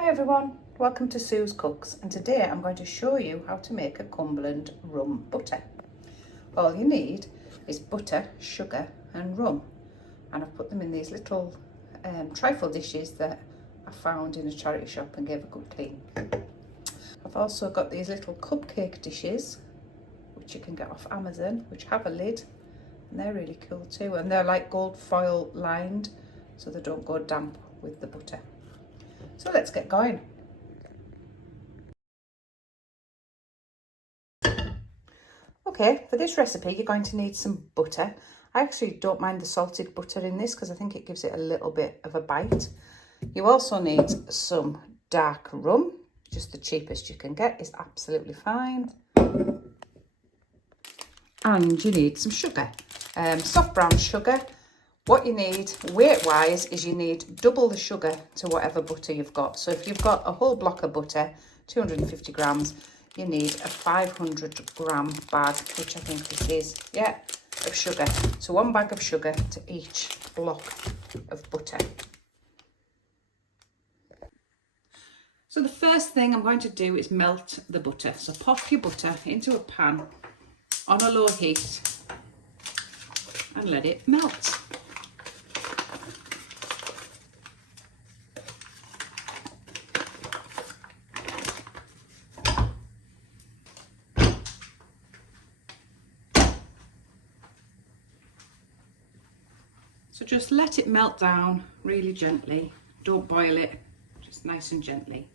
Hi everyone, welcome to Sue's Cooks, and today I'm going to show you how to make a Cumberland rum butter. All you need is butter, sugar and rum, and I've put them in these little trifle dishes that I found in a charity shop and gave a good clean. I've also got these little cupcake dishes which you can get off Amazon, which have a lid, and they're really cool too, and they're like gold foil lined so they don't go damp with the butter. So let's get going. Okay, for this recipe you're going to need some butter. I actually don't mind the salted butter in this because I think it gives it a little bit of a bite. You also need some dark rum, just the cheapest you can get is absolutely fine. And you need some sugar, soft brown sugar. What you need weight-wise is you need double the sugar to whatever butter you've got. So if you've got a whole block of butter, 250 grams, you need a 500 gram bag, which I think this is, yeah, of sugar. So 1 bag of sugar to each block of butter. So the first thing I'm going to do is melt the butter. So pop your butter into a pan on a low heat and let it melt. So just let it melt down really gently. Don't boil it, just nice and gently.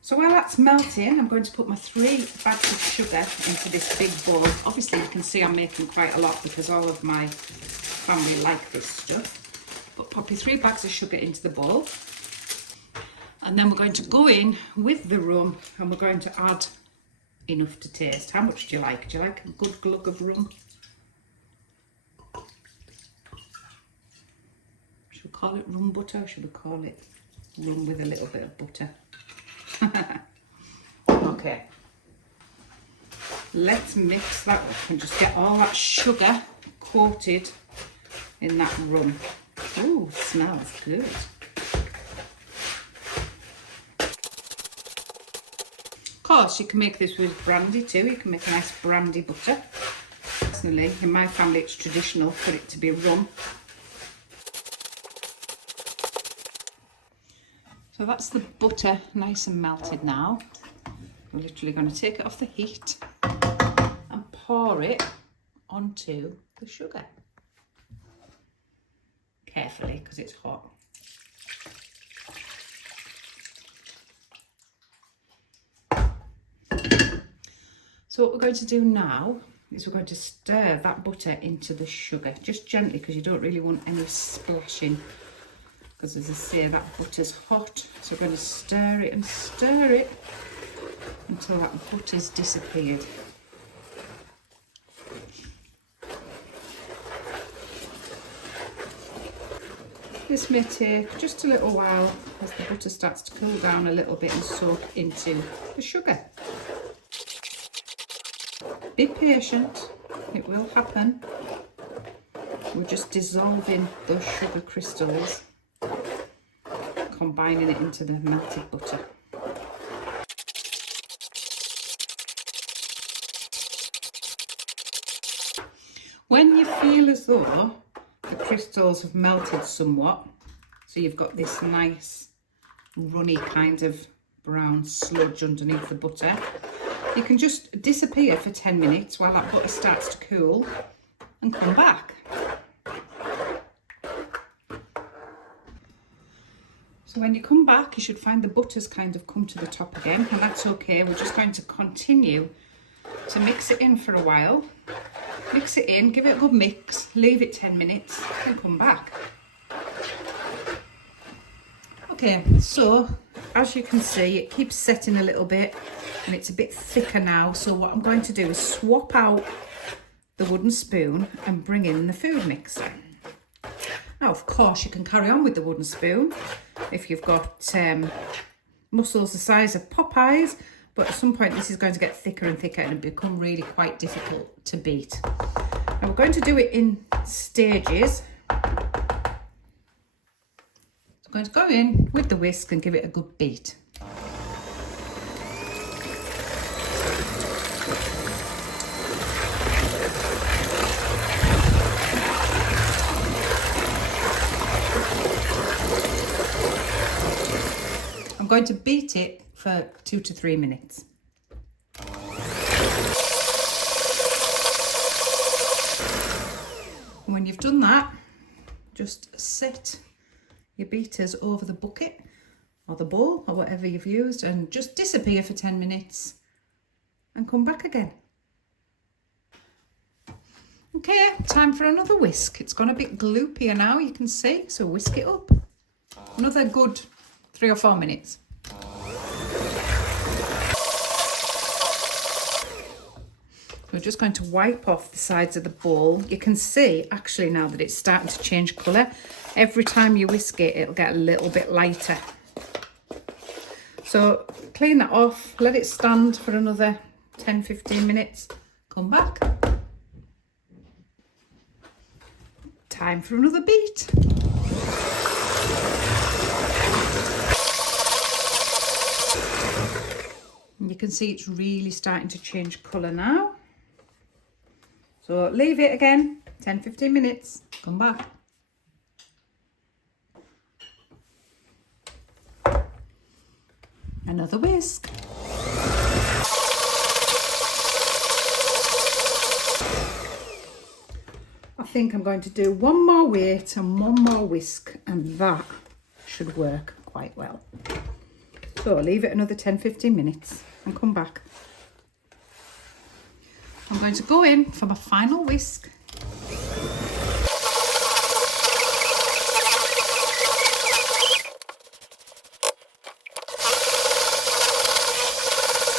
So while that's melting, I'm going to put my 3 bags of sugar into this big bowl. Obviously you can see I'm making quite a lot because all of my family like this stuff. But pop your 3 bags of sugar into the bowl. And then we're going to go in with the rum and we're going to add enough to taste. How much do you like? Do you like a good glug of rum? Should we call it rum butter or should we call it rum with a little bit of butter? Okay, let's mix that up and just get all that sugar coated in that rum. Ooh, smells good. Of course, you can make this with brandy too. You can make a nice brandy butter. Personally, in my family, it's traditional for it to be rum. So that's the butter nice and melted now. We're literally going to take it off the heat and pour it onto the sugar. Carefully because it's hot. So what we're going to do now is we're going to stir that butter into the sugar, just gently because you don't really want any splashing. Because as I say, that butter's hot, so we're going to stir it until that butter's disappeared. This may take just a little while as the butter starts to cool down a little bit and soak into the sugar. Be patient, it will happen. We're just dissolving those sugar crystals, combining it into the melted butter. When you feel as though the crystals have melted somewhat, so you've got this nice runny kind of brown sludge underneath the butter, you can just disappear for 10 minutes while that butter starts to cool and come back. So when you come back, you should find the butter's kind of come to the top again, and that's okay. We're just going to continue to mix it in for a while. Mix it in, give it a good mix, leave it 10 minutes, and come back. Okay, so as you can see, it keeps setting a little bit, and it's a bit thicker now. So what I'm going to do is swap out the wooden spoon and bring in the food mixer. Now, of course, you can carry on with the wooden spoon if you've got mussels the size of Popeyes, but at some point this is going to get thicker and thicker and become really quite difficult to beat. Now we're going to do it in stages. So I'm going to go in with the whisk and give it a good beat. I'm going to beat it for 2 to 3 minutes. And when you've done that, just set your beaters over the bucket or the bowl or whatever you've used and just disappear for 10 minutes and come back again. Okay, time for another whisk. It's gone a bit gloopier now, you can see, so whisk it up. Another good 3 or 4 minutes. We're just going to wipe off the sides of the bowl. You can see actually now that it's starting to change colour. Every time you whisk it, it'll get a little bit lighter. So clean that off, let it stand for another 10-15 minutes. Come back. Time for another beat. And you can see it's really starting to change colour now. So leave it again, 10-15 minutes, come back. Another whisk. I think I'm going to do one more wait and one more whisk, and that should work quite well. So leave it another 10-15 minutes and come back. I'm going to go in for my final whisk.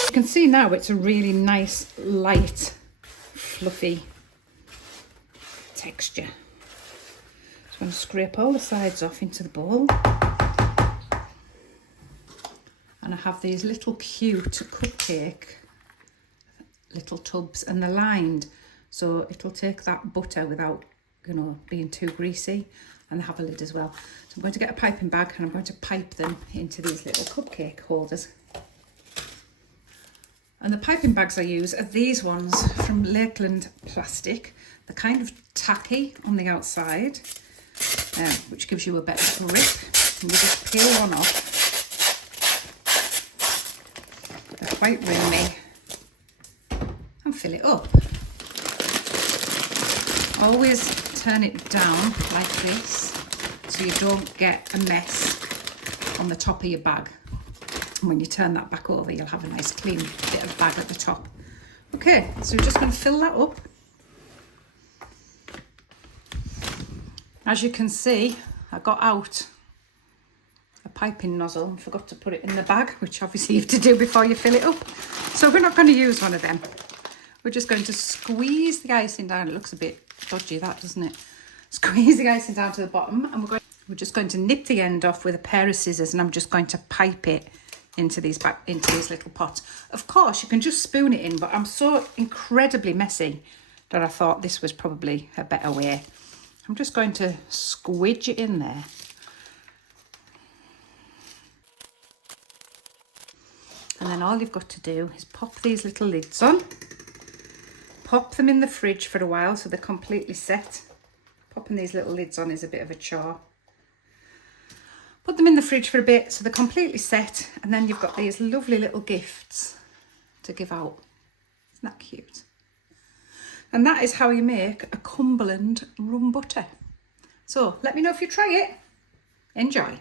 You can see now it's a really nice, light, fluffy texture. So I'm going to scrape all the sides off into the bowl. And I have these little cute cupcake little tubs, and they're lined so it'll take that butter without, you know, being too greasy, and they have a lid as well. So I'm going to get a piping bag and I'm going to pipe them into these little cupcake holders. And the piping bags I use are these ones from Lakeland Plastic. They're kind of tacky on the outside, which gives you a better grip. And you just peel one off. They're quite roomy. And fill it up. Always turn it down like this so you don't get a mess on the top of your bag. And when you turn that back over, you'll have a nice clean bit of bag at the top. Okay, so we're just going to fill that up. As you can see, I got out a piping nozzle and forgot to put it in the bag, which obviously you have to do before you fill it up. So we're not going to use one of them. We're just going to squeeze the icing down. It looks a bit dodgy, that, doesn't it? Squeeze the icing down to the bottom, and we're just going to nip the end off with a pair of scissors, and I'm just going to pipe it into these little pots. Of course, you can just spoon it in, but I'm so incredibly messy that I thought this was probably a better way. I'm just going to squidge it in there. And then all you've got to do is pop these little lids on. Pop them in the fridge for a while so they're completely set. Popping these little lids on is a bit of a chore. Put them in the fridge for a bit so they're completely set, and then you've got these lovely little gifts to give out. Isn't that cute? And that is how you make a Cumberland rum butter. So let me know if you try it. Enjoy.